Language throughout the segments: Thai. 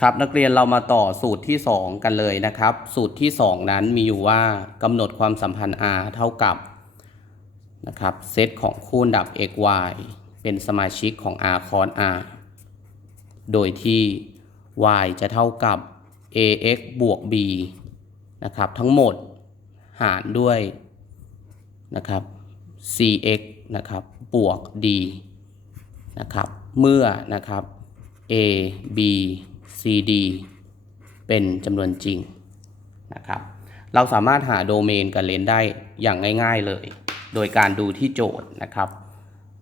ครับนักเรียนเรามาต่อสูตรที่ 2 กันเลยนะครับ สูตรที่ 2 นั้นมีอยู่ว่ากำหนดความสัมพันธ์ r เท่ากับนะครับเซตของคูณดับ x y เป็นสมาชิกของ r cos r โดยที่ y จะเท่ากับ ax บวก b นะครับทั้งหมดหารด้วยนะครับ cx นะครับบวก d นะครับเมื่อนะครับ a b c d เป็นจำนวนจริงนะครับ เราสามารถหาโดเมนกับเลนได้อย่างง่าย ๆเลย โดยการดูที่โจทย์นะครับ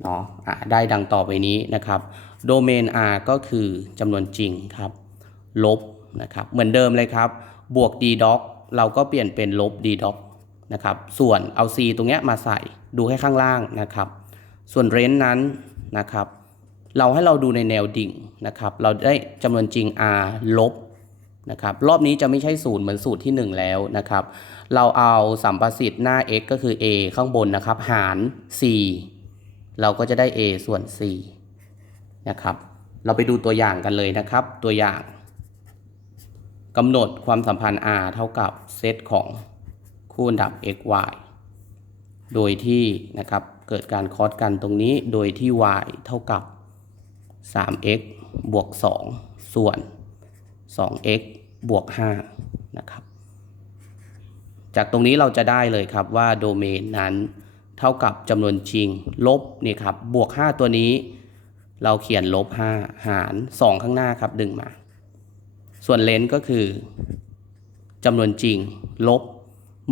เนาะะได้ดังต่อไปนี้นะครับ โดเมน r ก็คือจำนวนจริงครับ ลบนะครับ เหมือนเดิมเลยครับ บวก d doc เราก็เปลี่ยนเป็นลบ d doc นะครับ ส่วนเอา c ตรงเนี้ยมาใส่ดูให้ข้างล่างนะครับ ส่วนเรนนั้นนะครับ เราให้เราดูในแนวดิ่งนะครับ เราได้จำนวนจริง r ลบนะครับรอบนี้จะไม่ใช่ศูนย์เหมือนสูตรที่ 1 แล้วนะครับ เราเอาสัมประสิทธิ์หน้า x ก็คือ a ข้างบนนะครับ หาร c เราก็จะได้ a ส่วน c นะครับ เราไปดูตัวอย่างกันเลยนะครับ ตัวอย่างกำหนดความสัมพันธ์ r เท่ากับเซตของคูณดับ x y โดยที่นะครับเกิดการคอสกันตรงนี้โดยที่ y เท่ากับ 3x บวก 2 ส่วน 2x บวก 5 นะครับ จากตรงนี้เราจะได้เลยครับว่าโดเมนนั้นเท่ากับจำนวนจริง ลบนี่ครับ บวก 5 ตัวนี้ เราเขียนลบ 5 หาร 2 ข้างหน้าครับ ดึงมา ส่วนเลนส์ก็คือจำนวนจริง ลบ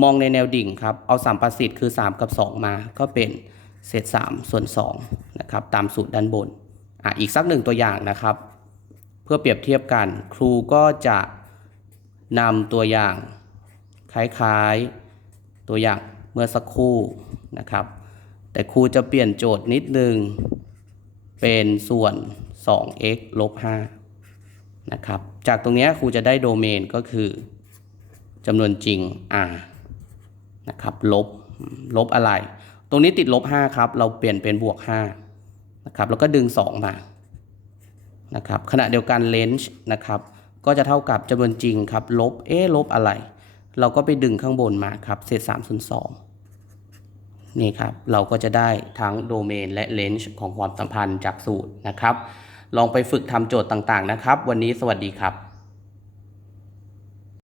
มองในแนวดิ่งครับ เอาสามประสิทธิ์คือ 3 กับ 2 มา ก็เป็นเศษ3ส่วน2นะครับ ตามสูตรด้านบน อะอีกสักหนึ่งตัวอย่างนะครับ เพื่อเปรียบเทียบกัน ครูก็จะนำตัวอย่างคล้ายๆตัวอย่างเมื่อสักครู่นะครับ แต่ครูจะเปลี่ยนโจทย์นิดนึง เป็นส่วน 2x ลบ5นะครับ จากตรงนี้ครูจะได้โดเมนก็คือจำนวนจริง r นะครับ ลบ ลบอะไร ตรงนี้ติดลบ 5 ครับ เราเปลี่ยนเป็นบวก 5 นะครับแล้วก็ดึง 2 มานะครับขณะเดียวกันเลนส์นะครับก็จะเท่ากับจำนวนจริงครับลบเอ๊ลบอะไร เราก็ไปดึงข้างบนมาครับเศษ3ส่วน2นี่ครับเราก็จะได้ทั้งโดเมนและเลนส์ของความสัมพันธ์จากสูตรนะครับ ลองไปฝึกทำโจทย์ต่างๆนะครับ วันนี้สวัสดีครับ